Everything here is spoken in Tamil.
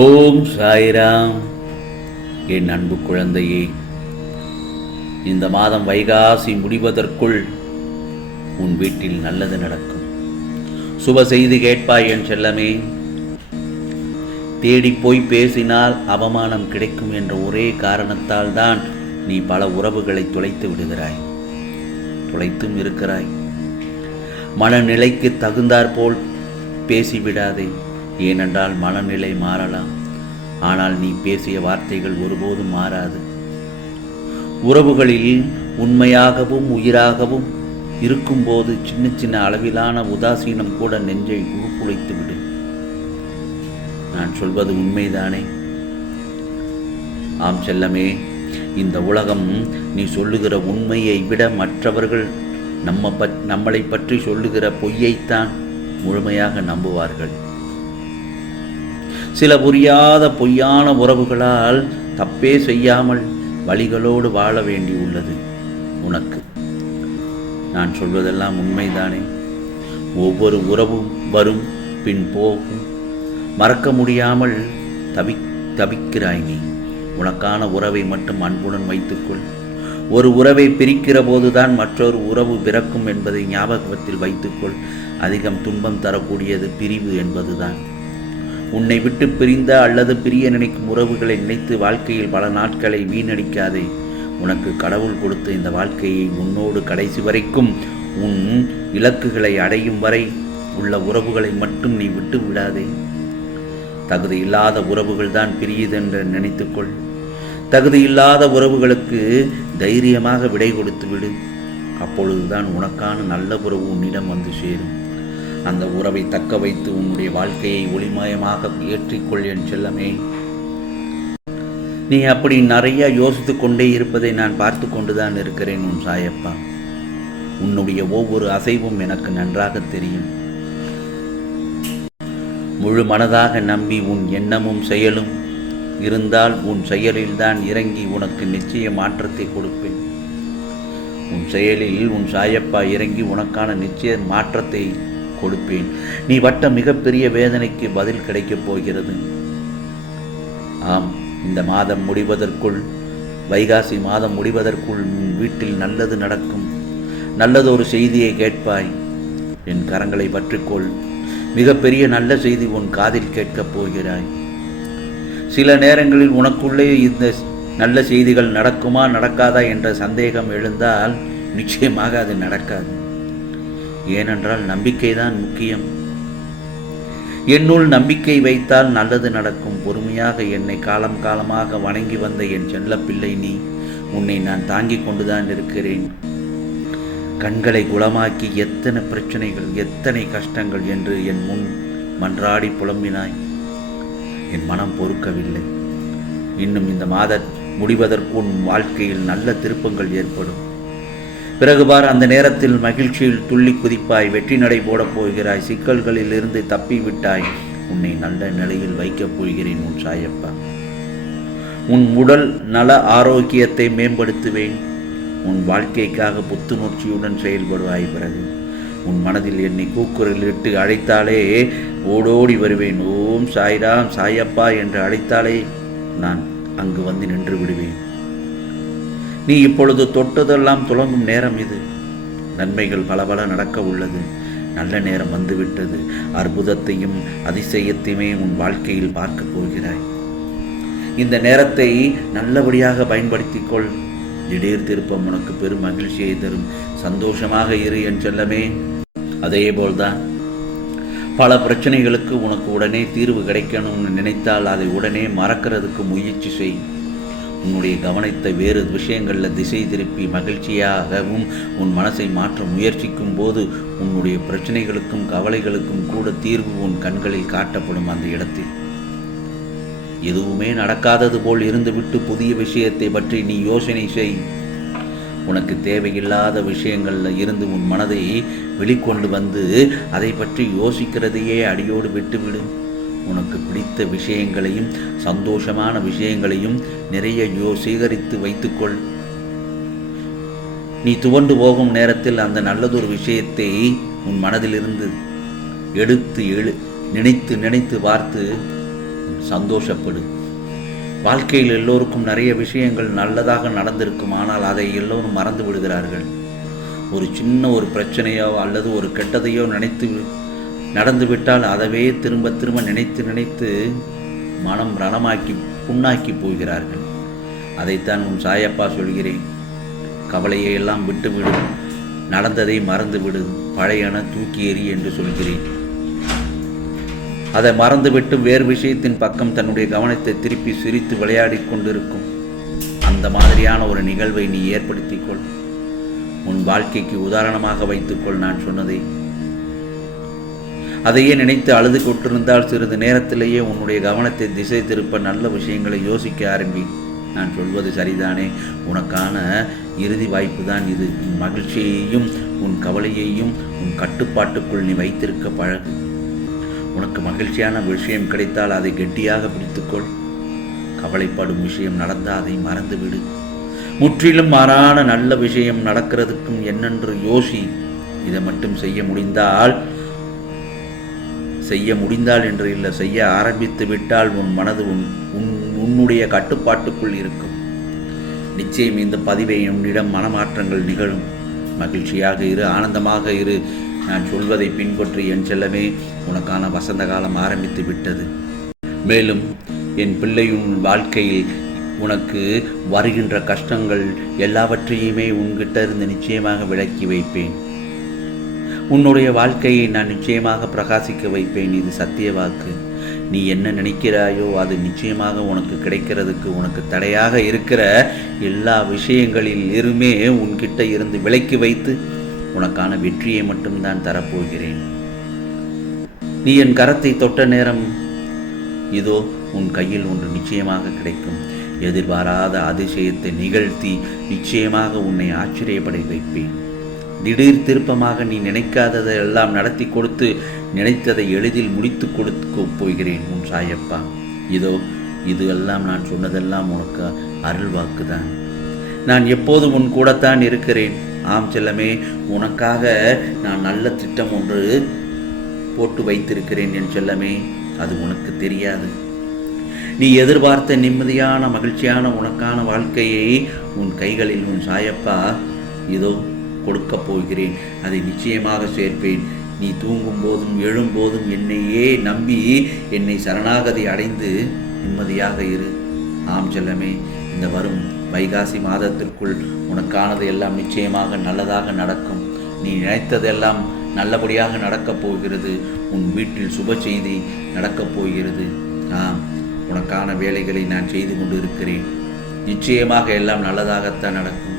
ஓம் சாய்ராம். என் அன்பு குழந்தையே இந்த மாதம் வைகாசி முடிவதற்குள் உன் வீட்டில் நல்லது நடக்கும். சுப செய்தி கேட்பாய் என் செல்லமே. தேடி போய் பேசினால் அவமானம் கிடைக்கும் என்ற ஒரே காரணத்தால் தான் நீ பல உறவுகளை துளைத்து விடுகிறாய். துளைத்தும் இருக்கிறாய். மனநிலைக்கு தகுந்தாற்போல் பேசிவிடாதே. ஏனென்றால் மனநிலை மாறலாம். ஆனால் நீ பேசிய வார்த்தைகள் ஒருபோதும் மாறாது. உறவுகளில் உண்மையாகவும் உயிராகவும் இருக்கும்போது சின்ன சின்ன அளவிலான உதாசீனம் கூட நெஞ்சை உருப்புழைத்து விடும் நான் சொல்வது உண்மைதானே? ஆம் செல்லமே இந்த உலகம் நீ சொல்லுகிற உண்மையை விட மற்றவர்கள் நம்ம ப நம்மளை பற்றி சொல்லுகிற பொய்யைத்தான் முழுமையாக நம்புவார்கள். சில புரியாத பொய்யான உறவுகளால் தப்பே செய்யாமல் வழிகளோடு வாழ வேண்டியுள்ளது உனக்கு. நான் சொல்வதெல்லாம் உண்மைதானே? ஒவ்வொரு உறவும் வரும் பின் போகும். மறக்க முடியாமல் தவி தவிக்கிறாய் நீ. உனக்கான உறவை மட்டும் அன்புடன் வைத்துக்கொள். ஒரு உறவை பிரிக்கிற போதுதான் மற்றொரு உறவு பிறக்கும் என்பதை ஞாபகத்தில் வைத்துக்கொள். அதிகம் துன்பம் தரக்கூடியது பிரிவு என்பதுதான். உன்னை விட்டு பிரிந்த அல்லது பிரிய நினைக்கும் உறவுகளை நினைத்து வாழ்க்கையில் பல நாட்களை வீணடிக்காதே. உனக்கு கடவுள் கொடுத்த இந்த வாழ்க்கையை உன்னோடு கடைசி வரைக்கும் உன் இலக்குகளை அடையும் வரை உள்ள உறவுகளை மட்டும் நீ விட்டு விடாதே. தகுதி இல்லாத உறவுகள் தான் பிரியுதென்று நினைத்துக்கொள். தகுதி இல்லாத உறவுகளுக்கு தைரியமாக விடை கொடுத்து விடு. அப்பொழுதுதான் உனக்கான நல்ல உறவு உன்னிடம் வந்து சேரும். அந்த உறவை தக்க வைத்து உன்னுடைய வாழ்க்கையை ஒளிமயமாக ஏற்றிக்கொள் என் செல்லமே. நீ அப்படி நிறைய யோசித்து கொண்டே இருப்பதை நான் பார்த்து கொண்டுதான் இருக்கிறேன் உன் சாயப்பா. உன்னுடைய ஒவ்வொரு அசைவும் எனக்கு நன்றாக தெரியும். முழு மனதாக நம்பி உன் எண்ணமும் செயலும் இருந்தால் உன் செயலில்தான் இறங்கி உனக்கு நிச்சய மாற்றத்தை கொடுப்பேன். உன் செயலில் உன் சாயப்பா இறங்கி உனக்கான நிச்சய மாற்றத்தை கொடுப்பேன். நீ வட்ட மிகப்பெரிய வேதனைக்கு பதில் கிடைக்கப் போகிறது. ஆம் இந்த மாதம் முடிவதற்குள் வைகாசி மாதம் முடிவதற்குள் உன் வீட்டில் நல்லது நடக்கும். நல்லதொரு செய்தியை கேட்பாய். என் கரங்களை பற்றிக்கொள். மிகப்பெரிய நல்ல செய்தி உன் காதில் கேட்கப் போகிறாய். சில நேரங்களில் உனக்குள்ளே இந்த நல்ல செய்திகள் நடக்குமா நடக்காதா என்ற சந்தேகம் எழுந்தால் நிச்சயமாக அது நடக்காது. ஏனென்றால் நம்பிக்கைதான் முக்கியம். என்னுள் நம்பிக்கை வைத்தால் நல்லது நடக்கும். பொறுமையாக என்னை காலம் காலமாக வணங்கி வந்த என் செல்ல பிள்ளை நீ உன்னை நான் தாங்கிக் கொண்டுதான் இருக்கிறேன். கண்களை குளமாக்கி எத்தனை பிரச்சனைகள் எத்தனை கஷ்டங்கள் என்று என் முன் மன்றாடி புலம்பினாய். என் மனம் பொறுக்கவில்லை. இன்னும் இந்த மாத முடிவதற்கு உன் வாழ்க்கையில் நல்ல திருப்பங்கள் ஏற்படும். பிறகுபார் அந்த நேரத்தில் மகிழ்ச்சியில் துள்ளி குதிப்பாய் வெற்றி நடை போடப் போகிறாய் சிக்கல்களில் இருந்து தப்பி விட்டாய் உன்னை நல்ல நிலையில் வைக்கப் போகிறேன் உன் சாயப்பா. உன் உடல் நல ஆரோக்கியத்தை மேம்படுத்துவேன். உன் வாழ்க்கைக்காக புத்துணர்ச்சியுடன் செயல்படுவாய் பிறகு. உன் மனதில் என்னை கூக்குரலிட்டு அழைத்தாலே ஓடோடி வருவேன். ஓம் சாய்ராம் சாயப்பா என்று அழைத்தாலே நான் அங்கு வந்து நின்று விடுவேன். நீ இப்பொழுது தொட்டதெல்லாம் துளங்கும் நேரம் இது. நன்மைகள் பல பல நடக்க உள்ளது. நல்ல நேரம் வந்துவிட்டது. அற்புதத்தையும் அதிசயத்தையுமே உன் வாழ்க்கையில் பார்க்கப் போகிறாய். இந்த நேரத்தை நல்லபடியாக பயன்படுத்திக் கொள். திடீர் திருப்பம் உனக்கு பெரும் மகிழ்ச்சியை தரும். சந்தோஷமாக இரு என் செல்லமே. அதேபோல்தான் பல பிரச்சனைகளுக்கு உனக்கு உடனே தீர்வு கிடைக்கணும்னு நினைத்தால் அதை உடனே மறக்கிறதுக்கு முயற்சி செய். உன்னுடைய கவனத்தை வேறு விஷயங்களில் திசை திருப்பி மகிழ்ச்சியாகவும் உன் மனசை மாற்ற முயற்சிக்கும் போது உன்னுடைய பிரச்சனைகளுக்கும் கவலைகளுக்கும் கூட தீர்வு உன் கண்களில் காட்டப்படும் அந்த இடத்தில். எதுவுமே நடக்காதது போல் இருந்துவிட்டு புதிய விஷயத்தை பற்றி நீ யோசனை செய். உனக்கு தேவையில்லாத விஷயங்களில் இருந்து உன் மனதை வெளிக்கொண்டு வந்து அதை பற்றி யோசிக்கிறதையே அடியோடு விட்டுவிடும் உனக்கு பிடித்த விஷயங்களையும் சந்தோஷமான விஷயங்களையும் நிறைய யோ சேகரித்து வைத்துக்கொள். நீ துவண்டு போகும் நேரத்தில் அந்த நல்லதொரு விஷயத்தை உன் மனதிலிருந்து எடுத்து எழு நினைத்து நினைத்து பார்த்து சந்தோஷப்படு. வாழ்க்கையில் எல்லோருக்கும் நிறைய விஷயங்கள் நல்லதாக நடந்திருக்கும் ஆனால் அதை எல்லோரும் மறந்து விடுகிறார்கள். ஒரு சின்ன ஒரு பிரச்சனையோ அல்லது ஒரு கெட்டதையோ நினைத்து நடந்துவிட்டால் அதவே திரும்ப திரும்ப நினைத்து நினைத்து மனம் ரணமாக்கி புண்ணாக்கி போகிறார்கள். அதைத்தான் உன் சாயப்பா சொல்கிறேன். கவலையை எல்லாம் விட்டுவிடு. நடந்ததை மறந்துவிடு. பழையன தூக்கி எறி என்று சொல்கிறேன். அதை மறந்துவிட்டு வேறு விஷயத்தின் பக்கம் தன்னுடைய கவனத்தை திருப்பி சிரித்து விளையாடிக் கொண்டிருக்கும். அந்த மாதிரியான ஒரு நிகழ்வை நீ ஏற்படுத்திக்கொள் உன் வாழ்க்கைக்கு உதாரணமாக வைத்துக்கொள் நான் சொன்னதை. அதையே நினைத்து அழுது கொண்டிருந்தால் சிறிது நேரத்திலேயே உன்னுடைய கவனத்தை திசை திருப்ப நல்ல விஷயங்களை யோசிக்க ஆரம்பி. நான் சொல்வது சரிதானே? உனக்கான இறுதி வாய்ப்பு தான் இது. உன் மகிழ்ச்சியையும் உன் கவலையையும் உன் கட்டுப்பாட்டுக்குள் நீ வைத்திருக்க பழகு உனக்கு மகிழ்ச்சியான விஷயம் கிடைத்தால் அதை கெட்டியாக பிடித்துக்கொள். கவலைப்படும் விஷயம் நடந்தால் அதை மறந்துவிடு. முற்றிலும் மாறான நல்ல விஷயம் நடக்கிறதுக்கும் என்னென்று யோசி. இதை மட்டும் செய்ய முடிந்தால் செய்ய முடிந்தால் என்று இல்லை செய்ய ஆரம்பித்து விட்டால் உன் மனது உன் உன் உன்னுடைய கட்டுப்பாட்டுக்குள் இருக்கும். நிச்சயம் இந்த பதிவை உன்னிடம் மனமாற்றங்கள் நிகழும். மகிழ்ச்சியாக இரு ஆனந்தமாக இரு. நான் சொல்வதை பின்பற்றி என் செல்லமே உனக்கான வசந்த காலம் ஆரம்பித்து விட்டது. மேலும் என் பிள்ளை வாழ்க்கையில் உனக்கு வருகின்ற கஷ்டங்கள் எல்லாவற்றையுமே உன்கிட்ட இருந்து நிச்சயமாக விலக்கி வைப்பேன். உன்னுடைய வாழ்க்கையை நான் நிச்சயமாக பிரகாசிக்க வைப்பேன். இது சத்திய வாக்கு. நீ என்ன நினைக்கிறாயோ அது நிச்சயமாக உனக்கு கிடைக்கிறதுக்கு உனக்கு தடையாக இருக்கிற எல்லா விஷயங்களில் இருமே உன்கிட்ட இருந்து விலக்கி வைத்து உனக்கான வெற்றியை மட்டும்தான் தரப்போகிறேன். நீ என் கரத்தை தொட்ட நேரம் இதோ உன் கையில் ஒன்று நிச்சயமாக கிடைக்கும். எதிர்பாராத அதிசயத்தை நிகழ்த்தி நிச்சயமாக உன்னை ஆச்சரியப்பட வைப்பேன். திடீர் திருப்பமாக நீ நினைக்காததை எல்லாம் நடத்தி கொடுத்து நினைத்ததை எளிதில் முடித்து கொடுக்க போகிறேன் உன் சாயப்பா. இதோ இது எல்லாம் நான் சொன்னதெல்லாம் உனக்கு அருள் வாக்குதான் நான் எப்போதும் உன் கூடத்தான் இருக்கிறேன்? ஆம் செல்லமே உனக்காக நான் நல்ல திட்டம் ஒன்று போட்டு வைத்திருக்கிறேன் என் செல்லமே. அது உனக்கு தெரியாது. நீ எதிர்பார்த்த நிம்மதியான மகிழ்ச்சியான உனக்கான வாழ்க்கையை உன் கைகளில் உன் சாயப்பா. இதோ கொடுக்கப் போகிறேன். அதை நிச்சயமாக சேர்ப்பேன். நீ தூங்கும் போதும் எழும்போதும் என்னையே நம்பி என்னை சரணாகதி அடைந்து நிம்மதியாக இரு. ஆம் செல்லமே இந்த வரும் வைகாசி மாதத்திற்குள் உனக்கானது எல்லாம் நிச்சயமாக நல்லதாக நடக்கும். நீ நினைத்ததெல்லாம் நல்லபடியாக நடக்கப் போகிறது. உன் வீட்டில் சுப செய்தி நடக்கப் போகிறது. ஆம் உனக்கான வேலைகளை நான் செய்து கொண்டு இருக்கிறேன் நிச்சயமாக எல்லாம் நல்லதாகத்தான் நடக்கும்.